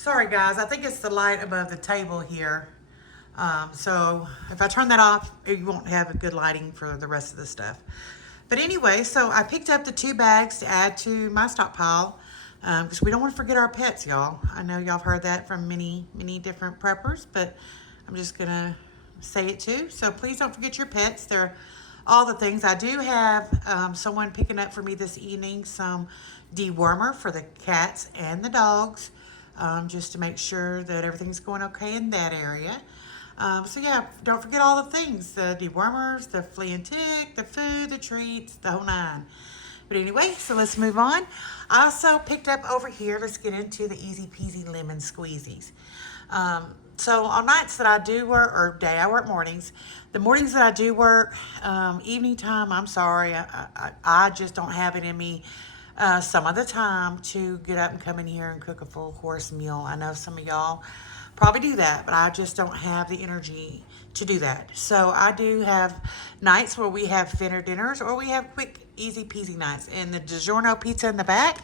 Sorry guys, I think it's the light above the table here. So if I turn that off, you won't have a good lighting for the rest of the stuff. But anyway, so I picked up the 2 bags to add to my stockpile because we don't want to forget our pets, y'all. I know y'all have heard that from many different preppers, but I'm just going to say it too. So please don't forget your pets. They're all the things. I do have someone picking up for me this evening some dewormer for the cats and the dogs, just to make sure that everything's going okay in that area. So yeah, don't forget all the things, the dewormers, the flea and tick, the food, the treats, the whole 9. But anyway, so let's move on. I also picked up over here, let's get into the easy peasy lemon squeezies. So on nights that I do work, or day, I work mornings. The mornings that I do work, evening time, I'm sorry, I just don't have it in me some of the time to get up and come in here and cook a full course meal. I know some of y'all probably do that, but I just don't have the energy to do that. So I do have nights where we have dinner dinners, or we have quick, easy peasy nights. And the DiGiorno pizza in the back,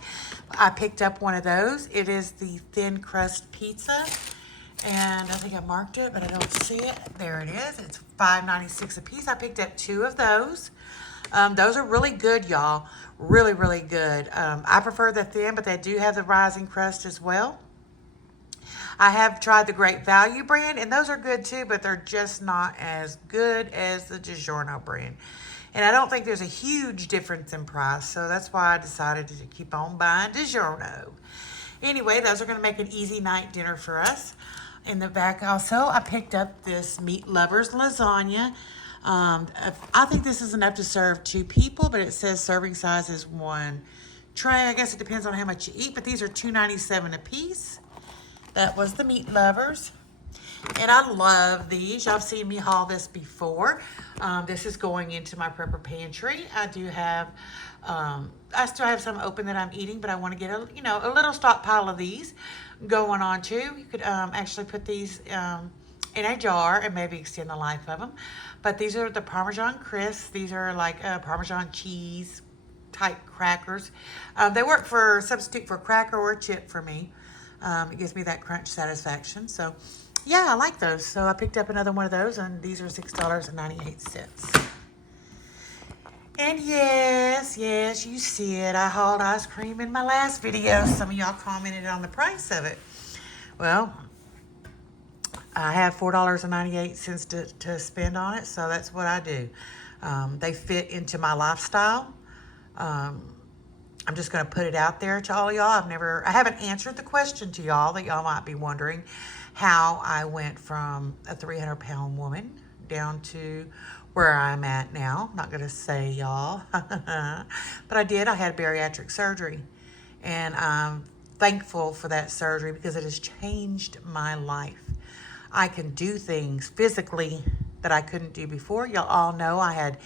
I picked up one of those. It is the thin crust pizza. And I think I marked it, but I don't see it. There it is. It's $5.96 a piece. I picked up 2 of those. Those are really good, y'all. Really, really good. I prefer the thin, but they do have the rising crust as well. I have tried the Great Value brand, and those are good too, but they're just not as good as the DiGiorno brand. And I don't think there's a huge difference in price, so that's why I decided to keep on buying DiGiorno. Anyway, those are going to make an easy night dinner for us. In the back also, I picked up this Meat Lovers lasagna. I think this is enough to serve 2 people, but it says serving size is 1 tray. I guess it depends on how much you eat, but these are $2.97 a piece. That was the Meat Lovers. And I love these. Y'all have seen me haul this before. This is going into my prepper pantry. I do have, I still have some open that I'm eating, but I want to get a little stockpile of these going on too. You could actually put these in a jar and maybe extend the life of them. But these are the Parmesan crisps. These are like Parmesan cheese type crackers. They work for substitute for cracker or chip for me. It gives me that crunch satisfaction. So yeah, I like those. So I picked up another one of those, and these are $6.98. And yes, you see it. I hauled ice cream in my last video. Some of y'all commented on the price of it. Well, I have $4.98 to spend on it, so that's what I do. They fit into my lifestyle. I'm just going to put it out there to all y'all. I haven't answered the question to y'all that y'all might be wondering how I went from a 300-pound woman down to where I'm at now. Not going to say y'all, but I did. I had bariatric surgery, and I'm thankful for that surgery because it has changed my life. I can do things physically that I couldn't do before. Y'all all know I had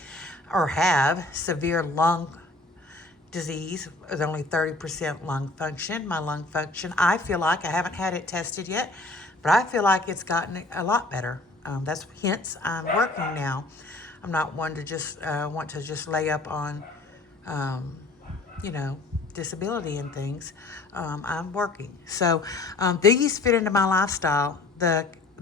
or have severe lung disease with only 30% lung function. My lung function, I feel like, I haven't had it tested yet, but I feel like it's gotten a lot better. That's hence I'm working now. I'm not one to just want to just lay up on, disability and things. I'm working. So these fit into my lifestyle.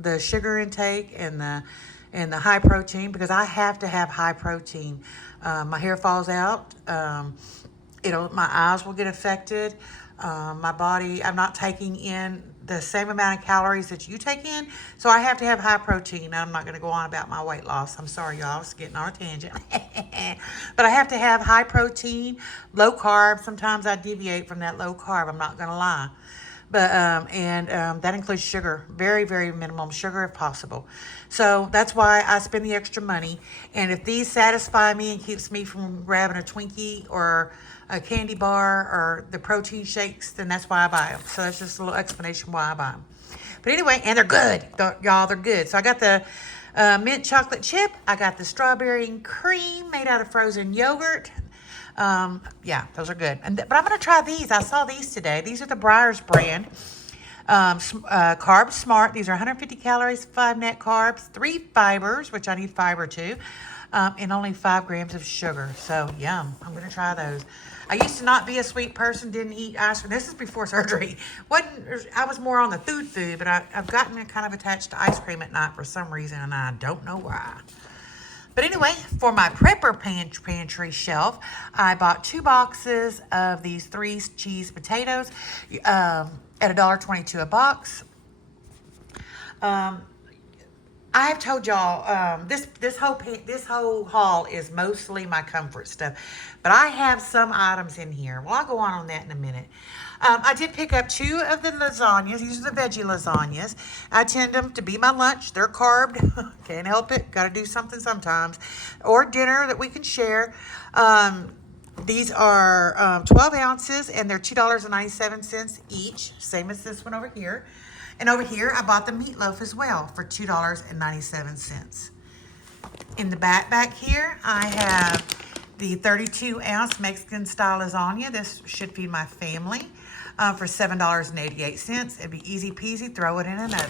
The sugar intake and the high protein, because I have to have high protein. My hair falls out. My eyes will get affected. My body, I'm not taking in the same amount of calories that you take in, so I have to have high protein. I'm not going to go on about my weight loss. I'm sorry, y'all. I was getting on a tangent. But I have to have high protein, low carb. Sometimes I deviate from that low carb. I'm not going to lie. But that includes sugar, very, very minimum sugar if possible. So that's why I spend the extra money. And if these satisfy me and keeps me from grabbing a Twinkie or a candy bar or the protein shakes, then that's why I buy them. So that's just a little explanation why I buy them. But anyway, and they're good, y'all. They're good. So I got the mint chocolate chip. I got the strawberry and cream made out of frozen yogurt. Yeah, those are good. But I'm going to try these. I saw these today. These are the Breyers brand. Carb Smart. These are 150 calories, 5 net carbs, 3 fibers, which I need fiber too, and only 5 grams of sugar. So, yum. I'm going to try those. I used to not be a sweet person, didn't eat ice cream. This is before surgery. I was more on the food, but I've gotten kind of attached to ice cream at night for some reason, and I don't know why. But anyway, for my prepper pantry shelf, I bought 2 boxes of these 3 cheese potatoes at $1.22 a box. I have told y'all this whole haul is mostly my comfort stuff, but I have some items in here. Well, I'll go on that in a minute. I did pick up 2 of the lasagnas. These are the veggie lasagnas. I tend them to be my lunch. They're carved. Can't help it. Got to do something sometimes. Or dinner that we can share. These are 12 ounces, and they're $2.97 each. Same as this one over here. And over here, I bought the meatloaf as well for $2.97. In the back here, I have the 32-ounce Mexican-style lasagna. This should feed my family for $7.88. It'd be easy peasy. Throw it in an oven.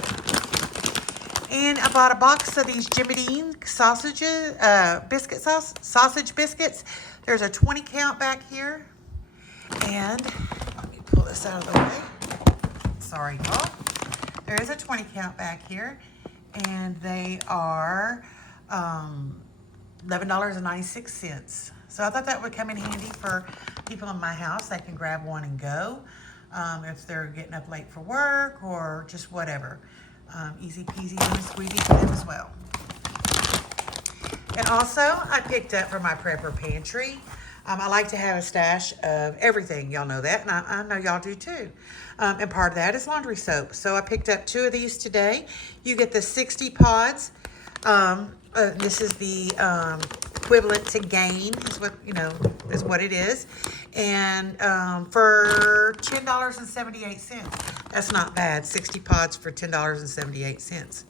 And I bought a box of these Jimmy Dean sausages, sausage biscuits. There's a 20 count back here. And let me pull this out of the way. Sorry, y'all. There is a 20 count back here, and they are $11.96. So I thought that would come in handy for people in my house. They can grab one and go if they're getting up late for work or just whatever. Easy peasy and squeezy for them as well. And also, I picked up for my prepper pantry. I like to have a stash of everything. Y'all know that, and I know y'all do too. And part of that is laundry soap. So I picked up 2 of these today. You get the 60 pods. This is the equivalent to Gain, is what it is. And for $10.78. That's not bad. 60 pods for $10.78.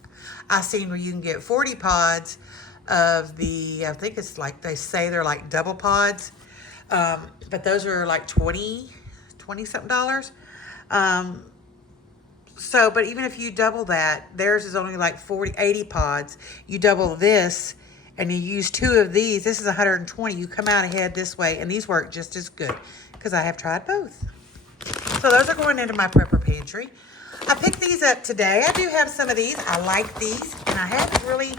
I've seen where you can get 40 pods of the, I think it's like, they say they're like double pods. But those are like 20 something dollars. But even if you double that, theirs is only like 80 pods. You double this and you use 2 of these. This is 120. You come out ahead this way, and these work just as good because I have tried both. So those are going into my prepper pantry. I picked these up today. I do have some of these. I like these, and I haven't really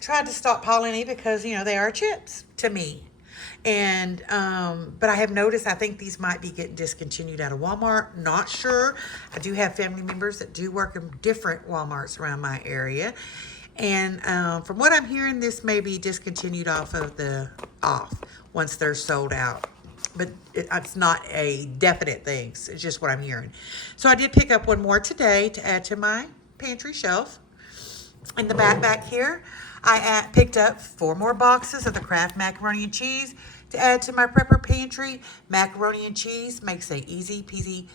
tried to stockpile any because, they are chips to me. And but I have noticed, I think these might be getting discontinued out of Walmart. Not sure. I do have family members that do work in different Walmarts around my area. And from what I'm hearing, this may be discontinued off once they're sold out. But it's not a definite thing. It's just what I'm hearing. So I did pick up one more today to add to my pantry shelf. In the back here, I picked up 4 more boxes of the Kraft macaroni and cheese to add to my prepper pantry. Macaroni and cheese makes a easy peasy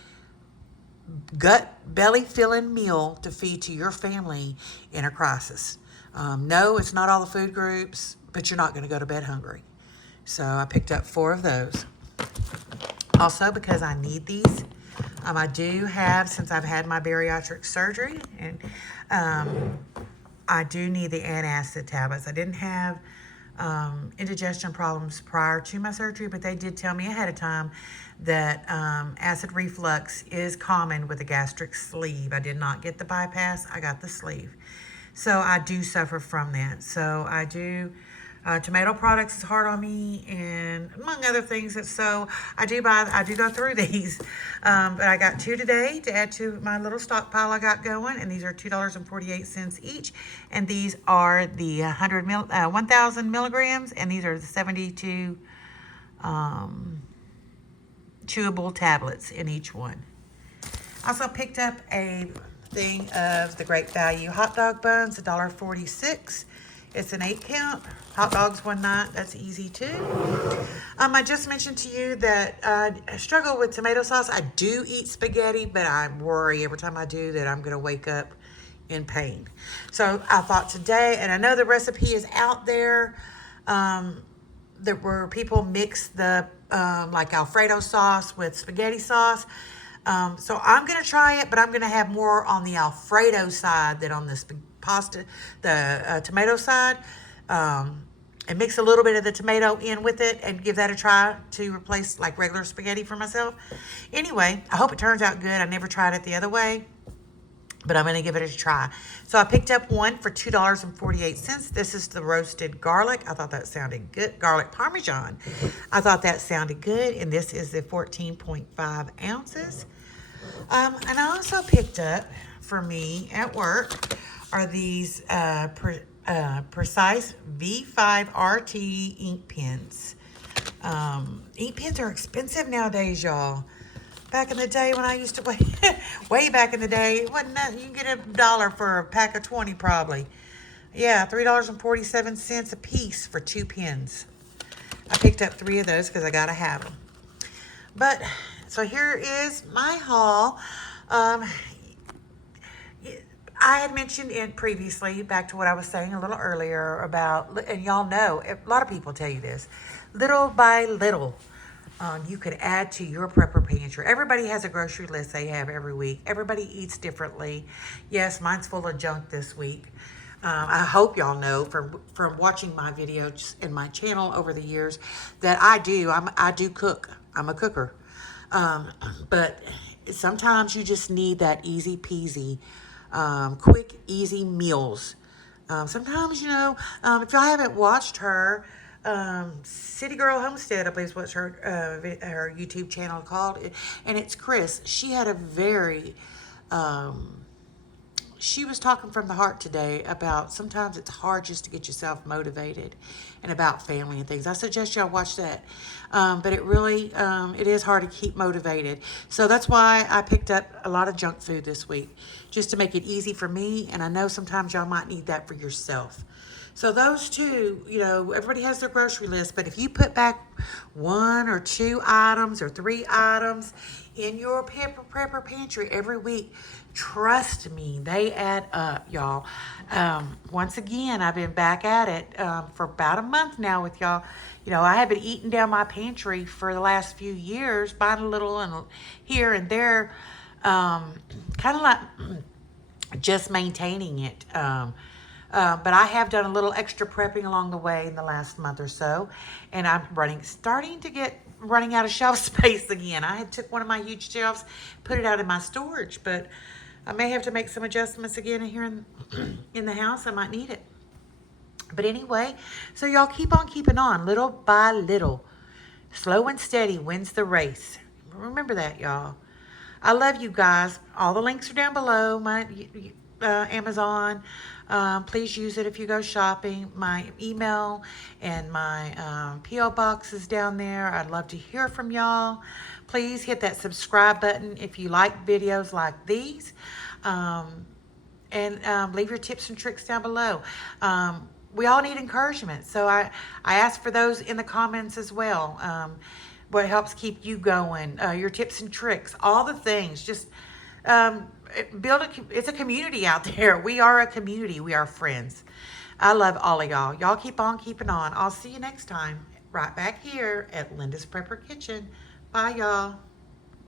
belly filling meal to feed to your family in a crisis. No, it's not all the food groups, but you're not going to go to bed hungry. So I picked up 4 of those. Also, because I need these, I do have, since I've had my bariatric surgery, and I do need the antacid tablets. I didn't have indigestion problems prior to my surgery, but they did tell me ahead of time that acid reflux is common with a gastric sleeve. I did not get the bypass. I got the sleeve. So I do suffer from that. So I do, tomato products is hard on me, and among other things. So I do go through these. But I got 2 today to add to my little stockpile I got going, and these are $2.48 each. And these are the 1,000 milligrams, and these are the 72 chewable tablets in each one. Also picked up a thing of the Great Value hot dog buns, $1.46. It's an 8 count. Hot dogs one night. That's easy too. I just mentioned to you that I struggle with tomato sauce. I do eat spaghetti, but I worry every time I do that I'm going to wake up in pain. So I thought today, and I know the recipe is out there, that where people mix the like Alfredo sauce with spaghetti sauce. So I'm going to try it, but I'm going to have more on the Alfredo side than on the tomato side. and mix a little bit of the tomato in with it and give that a try to replace like regular spaghetti for myself. Anyway, I hope it turns out good. I never tried it the other way, but I'm going to give it a try. So I picked up one for $2.48. This is the roasted garlic. I thought that sounded good. Garlic Parmesan. I thought that sounded good. And this is the 14.5 ounces. And I also picked up for me at work are these Precise V5 RT ink pens. Ink pens are expensive nowadays, y'all. Back in the day when I used to, way back in the day, it wasn't nothing. You can get $1 for a pack of 20 probably. Yeah, $3.47 a piece for 2 pens. I picked up 3 of those because I got to have them. But, so here is my haul. I had mentioned previously, back to what I was saying a little earlier about, and y'all know, a lot of people tell you this, little by little, you could add to your prepper pantry. Everybody has a grocery list they have every week. Everybody eats differently. Yes, mine's full of junk this week. I hope y'all know from watching my videos and my channel over the years that I do cook. I'm a cooker. But sometimes you just need that easy peasy, quick, easy meals. Sometimes, if y'all haven't watched her, City Girl Homestead, I believe is what her YouTube channel called, and it's Chris. She had a very, she was talking from the heart today about sometimes it's hard just to get yourself motivated and about family and things. I suggest y'all watch that. But it really, it is hard to keep motivated. So that's why I picked up a lot of junk food this week, just to make it easy for me. And I know sometimes y'all might need that for yourself. So those two, everybody has their grocery list, but if you put back 1 or 2 items or 3 items in your prepper pantry every week, trust me, they add up, y'all. Once again, I've been back at it for about a month now with y'all. I have been eating down my pantry for the last few years, buying a little and here and there, kind of like just maintaining it. But I have done a little extra prepping along the way in the last month or so, and I'm starting to get running out of shelf space again. I had took one of my huge shelves, put it out in my storage, but I may have to make some adjustments again here in the house. I might need it. But anyway, so y'all keep on keeping on, little by little. Slow and steady wins the race. Remember that, y'all. I love you guys. All the links are down below. My Amazon. Please use it if you go shopping. My email and my P.O. box is down there. I'd love to hear from y'all. Please hit that subscribe button if you like videos like these. And leave your tips and tricks down below. We all need encouragement. So I ask for those in the comments as well. What helps keep you going, your tips and tricks, all the things. Just it's a community out there. We are a community. We are friends. I love all of y'all. Y'all keep on keeping on. I'll see you next time right back here at Linda's Prepper Kitchen. Bye, y'all.